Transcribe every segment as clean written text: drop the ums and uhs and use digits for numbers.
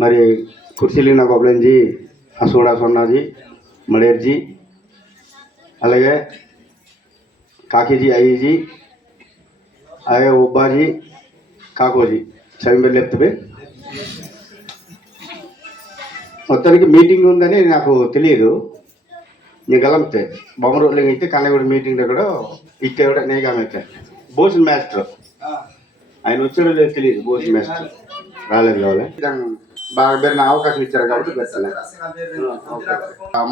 మరి కుర్చీలింగ గొబ్బలంజీ అసోడా సొన్నాజీ మడేర్జీ అలాగే కాకీజీ అయ్యజీ అలాగే ఉబ్బాజీ కాకోజీ సైన్ లేపుతుంది. మొత్తానికి మీటింగ్ ఉందని నాకు తెలియదు. నీకు గలంతే బొమ్మ రోజులు అయితే కన్నగూడ మీటింగ్ దగ్గర ఇట్టే కూడా నేగామైతే భోజన్ మాస్టర్ ఆయన వచ్చాడో లేదు తెలియదు. భోజన్ మాస్టర్ రాలేదు కావాలి. బాగా పేరున అవకాశం ఇచ్చారు కాబట్టి పెట్టాను.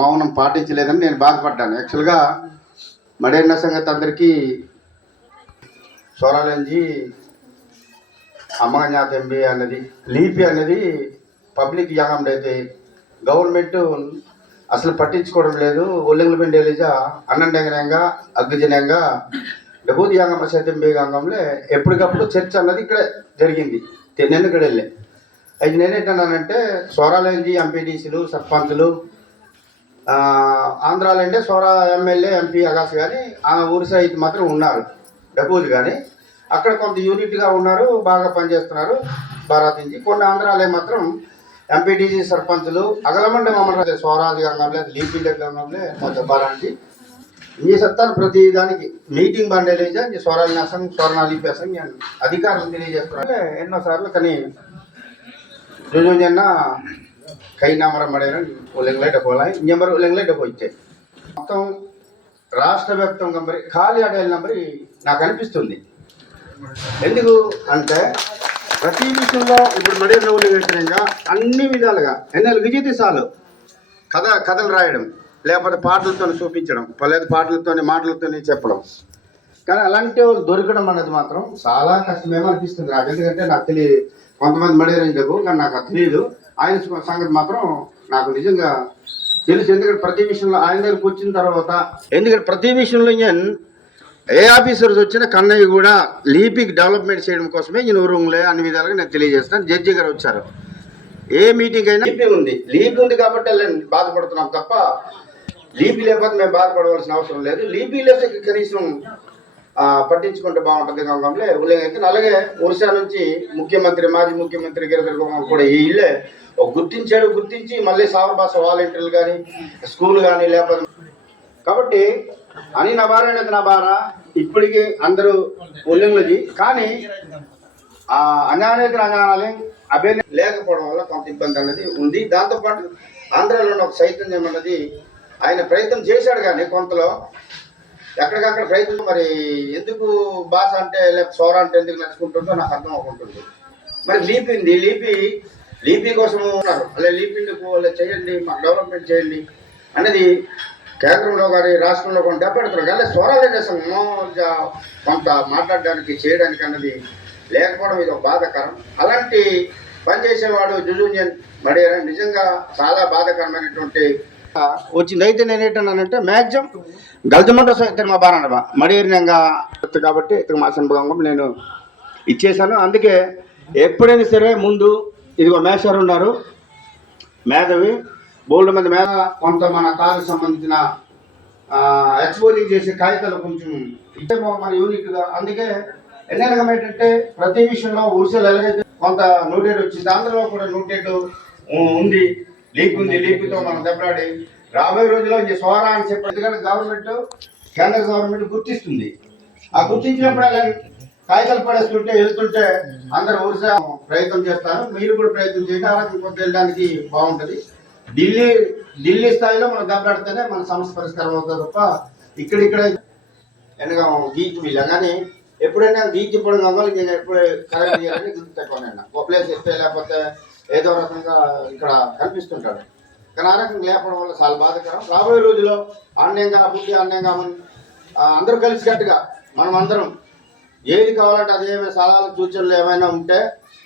మౌనం పాటించలేదని నేను బాధపడ్డాను. యాక్చువల్గా మడేరిన సంగతి అందరికీ సోరాలంజీ అమ్మగన్యాత ఎంబీ అన్నది లీపీ అనేది పబ్లిక్ యాగంలో అయితే గవర్నమెంట్ అసలు పట్టించుకోవడం లేదు. ఒల్లెంగుల పెండేలిజా అన్నండంగా అగ్గుజనంగా డబూది యాగం సైతం అంగంలో ఎప్పటికప్పుడు చర్చ అన్నది ఇక్కడే జరిగింది. నేను ఇక్కడ వెళ్ళే అయితే నేనేంటన్నానంటే సోరాలంజీ ఎంపీడీసీలు సర్పంచులు ఆంధ్రాలో అంటే సోరా ఎమ్మెల్యే ఎంపీ అగాస్ కానీ ఆ ఊరి సైతం మాత్రం ఉన్నారు డబూది. కానీ అక్కడ కొంత యూనిట్గా ఉన్నారు, బాగా పనిచేస్తున్నారు భారతించి. కొన్ని ఆంధ్రాలే మాత్రం ఎంపీటీసీ సర్పంచులు అగలమండే మమ్మల్ని స్వరాజ్ గంగంలో లీపీ గంగంలో మొత్తం బారానికి ఈ సత్తాను ప్రతి దానికి మీటింగ్ బండేలేజా స్వరాన్యాసం స్వర్ణాలిపేసం అధికారులు తెలియజేస్తున్నారు ఎన్నోసార్లు. కానీ జుజుంజన్న కై నామరం పడేనా ఉల్లెంగలే డబ్బోలా ఇంజంబరు ఉల్లెంగలే డబ్బో ఇచ్చే మొత్తం రాష్ట్ర వ్యాప్తంగా మరి ఖాళీ అడేల నంబరి నాకు అనిపిస్తుంది. ఎందుకు అంటే ప్రతి విషయంలో ఇప్పుడు మడేరు రౌలు వ్యతిరేకంగా అన్ని విధాలుగా ఎన్నెలు విజయతి సాలు కథలు రాయడం, లేకపోతే పాటలతో చూపించడం, లేదా పాటలతో మాటలతో చెప్పడం. కానీ అలాంటి వాళ్ళు దొరకడం అన్నది మాత్రం చాలా కష్టమేమో అనిపిస్తుంది నాకు. ఎందుకంటే నాకు తెలియదు, కొంతమంది మడేరంజకు కానీ నాకు తెలియదు. ఆయన సంగతి మాత్రం నాకు నిజంగా తెలుసు. ఎందుకంటే ప్రతి విషయంలో ఆయన దగ్గరకు వచ్చిన తర్వాత ఎందుకంటే ప్రతి విషయంలో ఏ ఆఫీసర్స్ వచ్చినా కన్నయ్య కూడా లీపీకి డెవలప్మెంట్ చేయడం కోసమే ఈయన ఊరులే అన్ని విధాలుగా నేను తెలియజేస్తాను. జడ్జి గారు వచ్చారు, ఏ మీటింగ్ అయినా లీపీ ఉంది కాబట్టి బాధపడుతున్నాం తప్ప లీపీ లేకపోతే మేము బాధపడవలసిన అవసరం లేదు. లీపీ లేక కనీసం పట్టించుకుంటే బాగుంటుంది గంగంలో ఉల్లేంగైతే. అలాగే ఒరిస్సా నుంచి ముఖ్యమంత్రి మాజీ ముఖ్యమంత్రి గిరిధర్ గంగం కూడా ఈ ఇల్లే గుర్తించి మళ్ళీ సావర్ భాష వాలంటీర్లు కానీ స్కూల్ కానీ లేకపోతే కాబట్టి అని నబారైనది నబారా ఇప్పటికీ అందరూ ఉల్లింగ్లది. కానీ అన్యానేతర అన్యానాలయం అభ్యర్థి లేకపోవడం వల్ల కొంత ఇబ్బంది అనేది ఉంది. దాంతోపాటు ఆంధ్రాలో ఉన్న ఒక చైతన్యం అన్నది ఆయన ప్రయత్నం చేశాడు. కానీ కొంతలో ఎక్కడికక్కడ ప్రయత్నం మరి ఎందుకు భాష అంటే లేకపోతే సోర అంటే ఎందుకు నచ్చుకుంటుందో నాకు అర్థం అవుతుంటుంది. మరి లీపీ ఉంది, లీపీ కోసం ఉన్నారు. అలా లీపీందుకు చేయండి, మాకు డెవలప్మెంట్ చేయండి అనేది కేంద్రంలో కానీ రాష్ట్రంలో కొన్ని దెబ్బెడుతున్నారు. కానీ స్వరాలే చేస్తాం కొంత మాట్లాడడానికి చేయడానికి అన్నది లేకపోవడం ఇది ఒక బాధాకరం. అలాంటి పనిచేసేవాడు జుజూనియన్ మడేరా నిజంగా చాలా బాధాకరమైనటువంటి వచ్చింది. అయితే నేను ఏంటన్నానంటే మ్యాక్సిమం గల్జమంట మా బాగా మడేరినంగా కాబట్టి మా సంభవం నేను ఇచ్చేసాను. అందుకే ఎప్పుడైనా సరే ముందు ఇదిగో మేషారు ఉన్నారు, మేధవి బోల్డ్ మంది మీద కొంత మన కారుకు సంబంధించిన ఎక్స్పోజింగ్ చేసే కాగితాలు కొంచెం ఇచ్చే మన యూనిట్గా. అందుకే ఎన్నెనకం ఏంటంటే ప్రతి విషయంలో ఊరిసెలు ఎలాగైతే కొంత నోటెడ్ వచ్చింది, ఆంధ్రలో కూడా నోటెడ్ ఉంది, లీక్ ఉంది. లీక్తో మనం దెబ్బలాడి రాబోయే రోజుల్లో ఇది సోరా అని చెప్పి ఎందుకంటే గవర్నమెంట్ కేంద్ర గవర్నమెంట్ గుర్తిస్తుంది. ఆ గుర్తించినప్పుడు అలా కాగితాలు పడేస్తుంటే వెళ్తుంటే అందరు ఊరిసే ప్రయత్నం చేస్తారు. మీరు కూడా ప్రయత్నం చేయండి. అలా కొంత వెళ్ళడానికి బాగుంటుంది. ఢిల్లీ స్థాయిలో మనం దెబ్బలాడితేనే మన సమస్య పరిష్కారం అవుతుంది తప్ప ఇక్కడిక్కడ వెనక గీచి వీళ్ళ. కానీ ఎప్పుడైనా గీచి చెప్పడం కావాలి నేను ఎప్పుడు కరెక్ట్ చేయాలని గుర్తుపెట్టుకోనైనా ఒక ప్లేస్ ఇస్తే లేకపోతే ఏదో రకంగా ఇక్కడ కనిపిస్తుంటాడు. కానీ ఆ రకంగా లేపడం వల్ల చాలా బాధాకరం. రాబోయే రోజుల్లో ఆన్యంగా బుద్ధి ఆన్యంగా అందరూ కలిసి గట్టిగా మనం అందరం ఏది కావాలంటే అదేమైనా సలహాలు సూచనలు ఏమైనా ఉంటే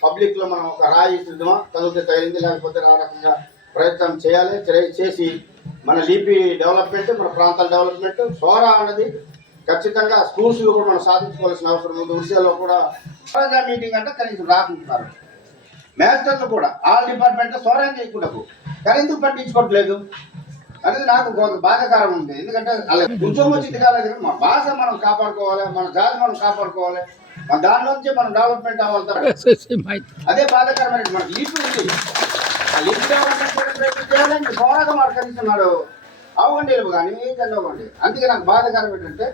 పబ్లిక్లో మనం ఒక రాయి సిద్ధమా తగిలితే తగిలింది, లేకపోతే ఆ రకంగా ప్రయత్నం చేయాలి. చేసి మన లీపీ డెవలప్మెంట్, మన ప్రాంతాల డెవలప్మెంట్, సోరా అన్నది ఖచ్చితంగా స్కూల్స్లో కూడా మనం సాధించుకోవాల్సిన అవసరం ఉంది. విషయాల్లో కూడా సోరా మీటింగ్ అంటే కనీసం రాకుంటున్నారు. మాస్టర్లు కూడా ఆల్ డిపార్ట్మెంట్ సోరా చేయకూడదు, కానీ ఎందుకు పట్టించుకోవట్లేదు అనేది నాకు కొంత బాధాకరం ఉంది. ఎందుకంటే అలా కొంచెం వచ్చింది కాలేదు. మా భాష మనం కాపాడుకోవాలి, మన జాతి మనం కాపాడుకోవాలి, మన దాని నుంచి మనం డెవలప్మెంట్ అవ్వాలి. అదే బాధాకరమైన మనకి లీపీ ఉంది. పోరాటం కనిస్తున్నాడు అవ్వండి కానీ చదవండి. అందుకే నాకు బాధకరం ఏంటంటే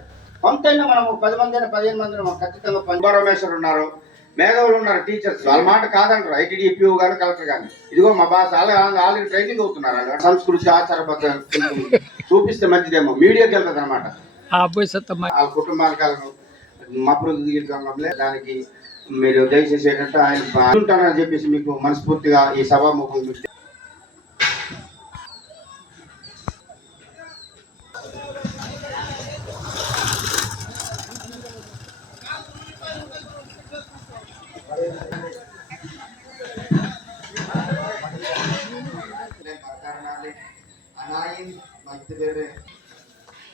కొంతైనా మనం 10 మంది అయినా 15 మంది మనం ఖచ్చితంగా పరమేశ్వర్ ఉన్నారు, మేధావులు ఉన్నారు, టీచర్స్ వాళ్ళ మాట కాదంటారు. ఐటీడీ పిఓ కానీ కలెక్టర్ కానీ ఇదిగో మా బాస్ ఆల్రెడీ ట్రైనింగ్ అవుతున్నారు. వాళ్ళు సంస్కృతి ఆచార చూపిస్తే మంచిదేమో మీడియాకి వెళ్తుంది అనమాట. వాళ్ళ కుటుంబాలకు మప్రు దానికి మీరు దయచేసి ఏంటంటే ఆయన ఉంటానని చెప్పేసి మీకు మనస్ఫూర్తిగా ఈ సభాముఖం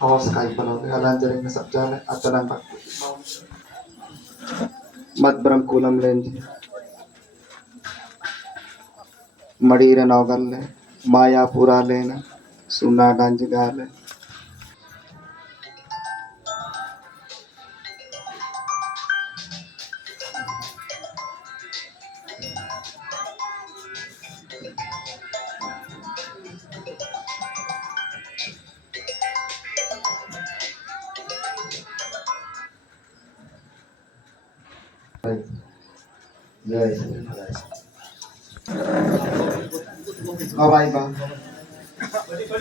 awas kayo pala halan jaring na sabjale atanan pak madbram kulam lenji madira nawgalle maya pura lena suna danj gale Bye bang.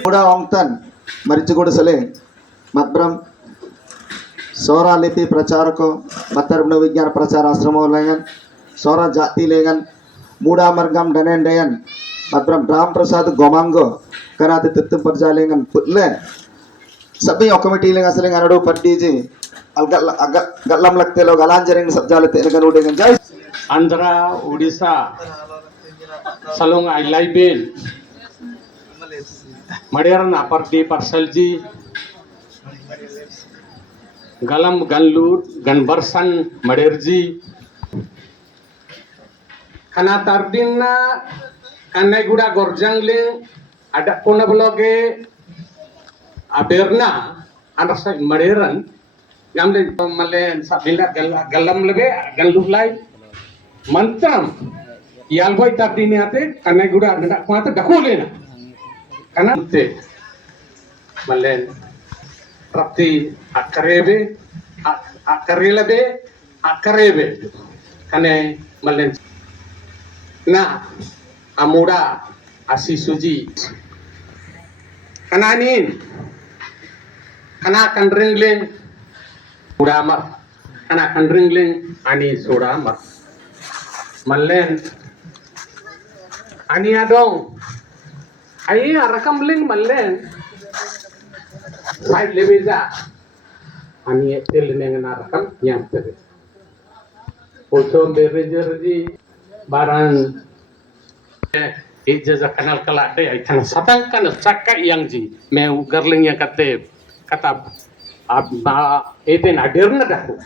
Muda ongtan marichugoda sale matbram sora lipi pracharako matarbna vigyan prachar asramo lengan sora jati lengan muda margam danen dayan matbram ram prasad gomango karate tettum parjalengan putle सभी committee लेंगे असले गानडो पट्टी जी गल्लम लगते लोग अलांजरिंग सब जाले तेरे का नोटेंगे जय आंध्रा उड़ीसा सलोंग आइलाइबेल मडेरन अपर्टी परसलजी गलम गनलूर गनबरसन मडेरजी खाना तारदिना कन्नाईगुड़ा गोरजंगले ada puna bloge aberna anak saya maderan ngamle malen sabila galam lebe galulai mantram yalboy tardini ate kanai guda ndak kuata dakulena kana te malen rapti akarebe kane malen na amuda asisuji kananin kana kanringling udamar kana kanringling ani sudamar malen ani adong ai arakam ling malen side lebeza ani etel nengan arakam yang tebe potom berejerji baran jaza kanal kalade ay tan satang kan sakka yang ji me garling yang kata eten aderna daku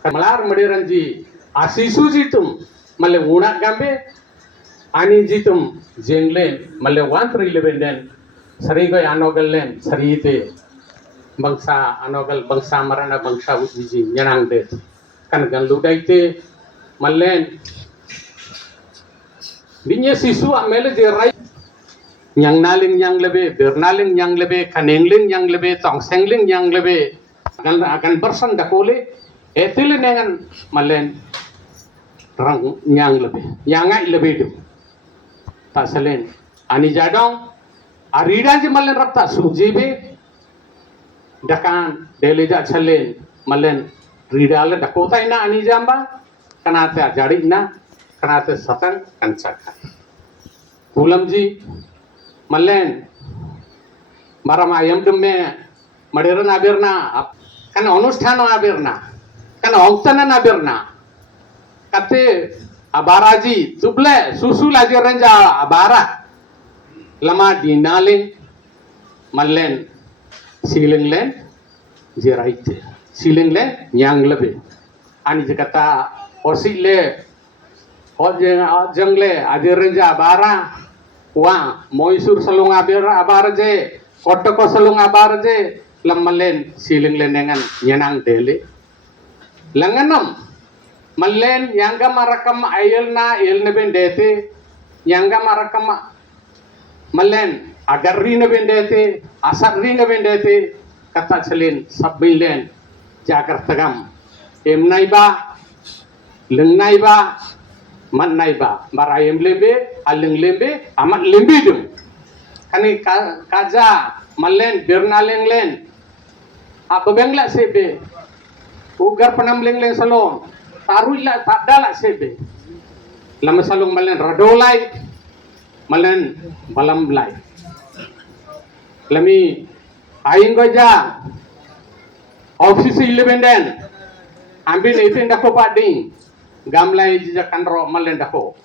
kamalar maderan ji asisu jitum malle una gambe ani jitum jengle malle wantri lebenden sarigo anogallen sarite bangsa anogal bangsa marana bangsa uji nyanang de kan ganludaite mallen binya sisu amele je rai yang naling yang lebe bernaling yang lebe kanengling yang lebe tongsengling yang lebe akan bersan dakole etil nengan malen rang yang lebe yang ai lebe du tasalen ani jadong arida je malen rapta sujibe dakan deleja chalen malen ridale dakota ina ani jamba kanate jadi na kanate satang kancaka kulam ji malen maram ayam dumme maderan abirna kan onusthana abirna kan ongtana abirna kate abaraji tuble susu lajiran ja abara lama dinaling malen siling len jeraite siling len nyang lebe ani jakata osile jangle adiran ja abara wa moisur salung abar je kotoko salung abar je lamalen siling lenengan nyenang dele langanam malen yangga marakam ayelna elne ben dete yangga marakam malen agar ringa bendete asar ringa bendete kata celin sabbilen jagar tegam emnai ba lengnai ba mannai ba marayem lebe aleng lebe amat lembe dum kani kaja malen birnaleng len apa bengla sebe ugar panam leng leng salon taruila tadala sebe lama salong malen radolai malen balam lai lami aing goja office 11 den ambin itin dako pading gamlai jija kanro malen dako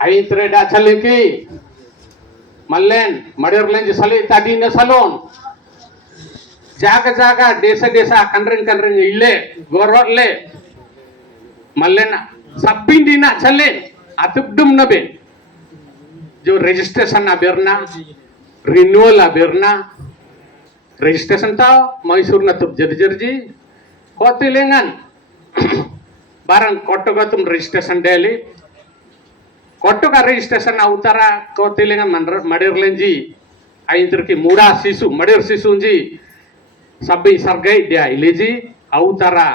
aing treda chaleki malen madir lenj sali tadi na salon jaga jaga desa desa kanring kanring ile gorot le malen sabbin dina chale atubdum nabe जो registration अबेरना renewal अबेरना registration था मैसूर ना तुम जर्जरजी कोते लेंगन बारंग कोट्टो का तुम registration daily कोट्टो का registration अवतारा कोते लेंगन मडेर लेंजी आइंतर की मुड़ा शिशु मडेर शिशु जी सभी सरगई दिया इलेजी अवतारा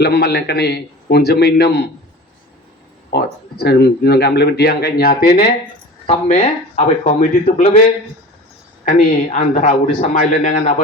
लम्बल लेंकनी उन्जमीनम और गामले में दियांग का न्याते ने तब में अब कॉमेडी तो बलबे कनी आंध्रा उड़ीसा माइले नेंगन अब